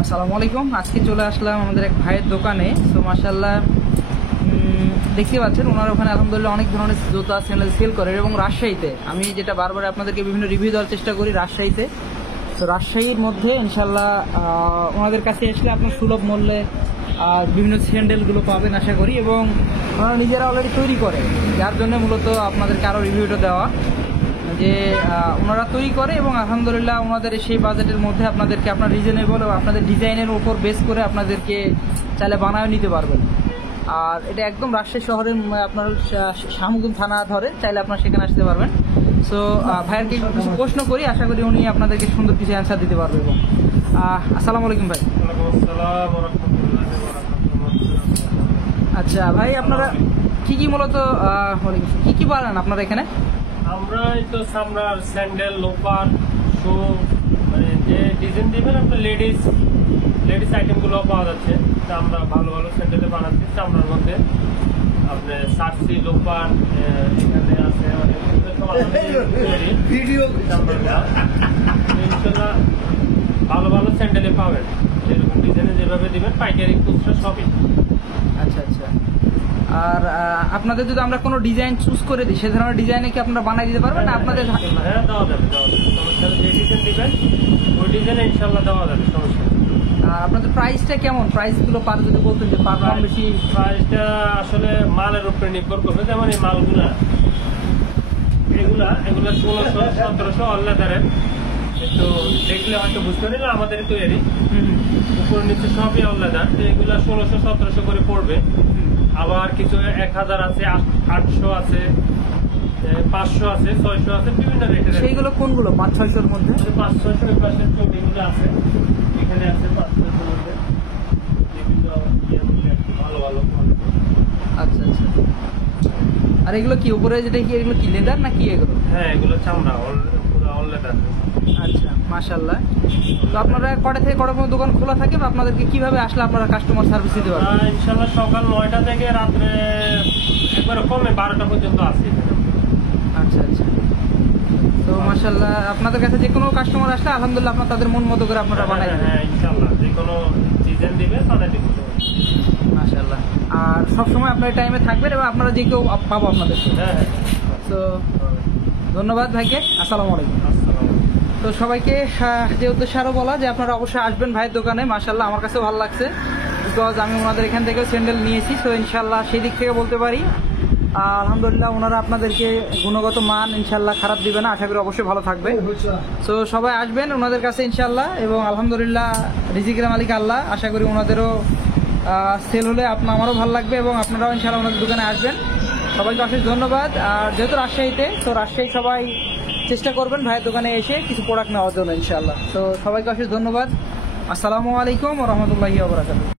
আসসালামু আলাইকুম। আজকে চলে আসলাম আমাদের এক ভাইয়ের দোকানে। তো মাশাআল্লাহ দেখতে পাচ্ছেন ওনার ওখানে আলহামদুলিল্লাহ অনেক ধরনের জুতা স্যান্ডেল সেল করে, এবং রাজশাহীতে আমি যেটা বারবার আপনাদেরকে বিভিন্ন রিভিউ দেওয়ার চেষ্টা করি রাজশাহীতে। তো রাজশাহীর মধ্যে ইনশাল্লাহ ওনাদের কাছে আসলে আপনার সুলভ মূল্যে বিভিন্ন স্যান্ডেলগুলো পাবেন আশা করি, এবং ওনারা নিজেরা অলরেডি তৈরি করে, যার জন্য মূলত আপনাদেরকে আরও রিভিউটা দেওয়া যে ওনারা তৈরি করে, এবং আলহামদুলিল্লাহ ওনাদের সেই বাজেটের মধ্যে আপনাদেরকে আপনার রিজনেবল এবং আপনাদের ডিজাইনের উপর বেস করে আপনাদেরকে চাইলে বানায় নিতে পারবেন। আর এটা একদম রাজশাহী শহরের আপনার শাহমুগুন থানা ধরে, চাইলে আপনারা সেখানে আসতে পারবেন। সো ভাইয়ারকে কিছু প্রশ্ন করি, আশা করি উনি আপনাদেরকে সুন্দর কিছু অ্যান্সার দিতে পারবে। এবং আসসালামু আলাইকুম ভাই। আচ্ছা ভাই, আপনারা কি কি মূলত কি কি বানান আপনারা এখানে? আমরা এই তো সামরার স্যান্ডেল, লোফার, শু, মানে যে ডিজাইন দিবেন আপনার লেডিস আইটেমগুলো পাওয়া যাচ্ছে। আমরা ভালো ভালো স্যান্ডেলে বানাচ্ছি চামড়ার মধ্যে। আপনার সার্সি, লোফার এখানে আছে, ইনশাল্লাহ ভালো ভালো স্যান্ডেলে পাবেন। যেরকম ডিজাইনে যেভাবে দিবেন পাইকারি খুচরা সবই। আচ্ছা আচ্ছা। আর আপনাদের যদি আমরা কোনো ডিজাইন চুজ করে দিই, সে ধরনের ডিজাইনে কি আপনারা বানাই দিতে পারবেন? আপনাদের হ্যাঁ দেওয়া যাবে, সমস্যা যে ডিজাইন দিবেন ওই ডিজাইনে ইনশাল্লাহ দেওয়া যাবে, সমস্যা। আর আপনাদের প্রাইসটা কেমন? প্রাইসগুলো পার যদি বলতেন যে পার কম বেশি? প্রাইসটা আসলে মালের উপরে নির্ভর করবে। যেমন এই মালগুলা এগুলা 1600-1700 অল্লাদারের, একটু দেখলে হয়তো বুঝতে পারি না, আমাদের তৈরি উপর নিচে সবই অল্লাদার। এগুলা 1600-1700 করে পড়বে। আবার কিছু 1000 আছে, 800 আছে, 500 আছে, 600 আছে, বিভিন্ন রেটের। সেইগুলো কোনগুলো 500-600-র মধ্যে? 500-600 এর পাশে চটিগুলো আছে, এখানে আছে 500-600-র মধ্যে বিভিন্ন ভালো ভালো। আচ্ছা আচ্ছা। আর এগুলো কি উপরে যেটা কি, এগুলো কি লেদার নাকি এগুলো? হ্যাঁ, এগুলো চামড়া, পুরো অল লেদার। আচ্ছা মাশাআল্লাহ। তো আপনারা কটা থেকে কটা পর্যন্ত দোকান খোলা থাকে, বা আপনাদেরকে কিভাবে আসলে আপনারা কাস্টমার সার্ভিস দিতে পারবেন? ইনশাআল্লাহ সকাল 9টা থেকে রাত্রে একবার কমে 12টা পর্যন্ত আছে। আচ্ছা আচ্ছা। তো মাশাআল্লাহ আপনাদের কাছে যে কোনো কাস্টমার আসলে আলহামদুলিল্লাহ আপনারা তাদের মন মতো করে আপনারা বানাই দেবেন। হ্যাঁ ইনশাআল্লাহ, যে কোনো ডিজাইন দিবে বানাই দিব মাশাআল্লাহ। আর সবসময় আপনার টাইমে থাকবেন এবং আপনারা যে কেউ পাবো আপনাদের। হ্যাঁ। তো ধন্যবাদ ভাইকে। আসসালামু আলাইকুম। তো সবাইকে যে উদ্দেশ্যে আরও বলা যে আপনারা অবশ্যই আসবেন ভাইয়ের দোকানে। মাশাআল্লাহ আমার কাছেও ভালো লাগছে, বিকজ আমি ওনাদের এখান থেকেও স্যান্ডেল নিয়েছি। তো ইনশাআল্লাহ সেই দিক থেকে বলতে পারি আলহামদুলিল্লাহ ওনারা আপনাদেরকে গুণগত মান ইনশাআল্লাহ খারাপ দিবে না, আশা করি অবশ্যই ভালো থাকবে। তো সবাই আসবেন ওনাদের কাছে ইনশাআল্লাহ, এবং আলহামদুলিল্লাহ রিজিকের মালিক আল্লাহ, আশা করি ওনাদেরও সেল হলে আমারও ভালো লাগবে, এবং আপনারাও ইনশাআল্লাহ ওনাদের দোকানে আসবেন। সবাইকে অশেষ ধন্যবাদ। আর যেহেতু রাজশাহীতে, তো রাজশাহী সবাই চেষ্টা করবেন ভাইয়ের দোকানে এসে কিছু প্রোডাক্ট নেওয়ার জন্য ইনশাআল্লাহ। তো সবাইকে অশেষ ধন্যবাদ। আসসালামু আলাইকুম ওয়া রাহমাতুল্লাহি ওয়া বারাকাতুহু।